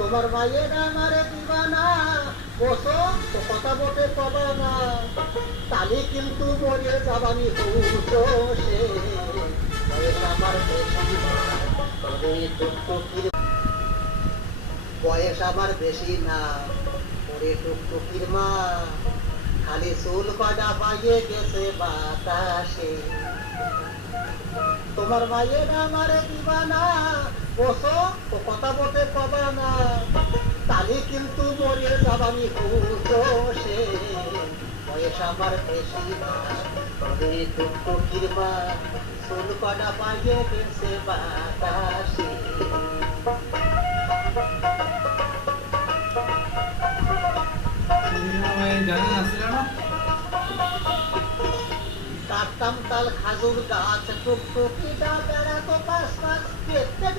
তোমার মায়ের আমার দিবানা, বসো তো কথা বটে কবে না, তালি কিন্তু মরে যাবানি হুশে, বয়স আমার বেশি না, তবে টুকটুকির বয়স আমার বেশি না, ওরে টুকটুকির মা, খালি চুল কটা পাইয়ে গেছে বাতাসে। তোমার মায়ের আমার দিবানা, বসো তো কথা বটে কবে না, তালি কিন্তু মরে যাবানি হুশে, বয়স আমার বেশি না, তবে টুকটুকির মা, চুল কটা পাইয়ে গেছে বাতাসে। কাটতাম তাল খাজুর গাছ, টুকটুকি বেড়াতো পাশ পাশ, পেট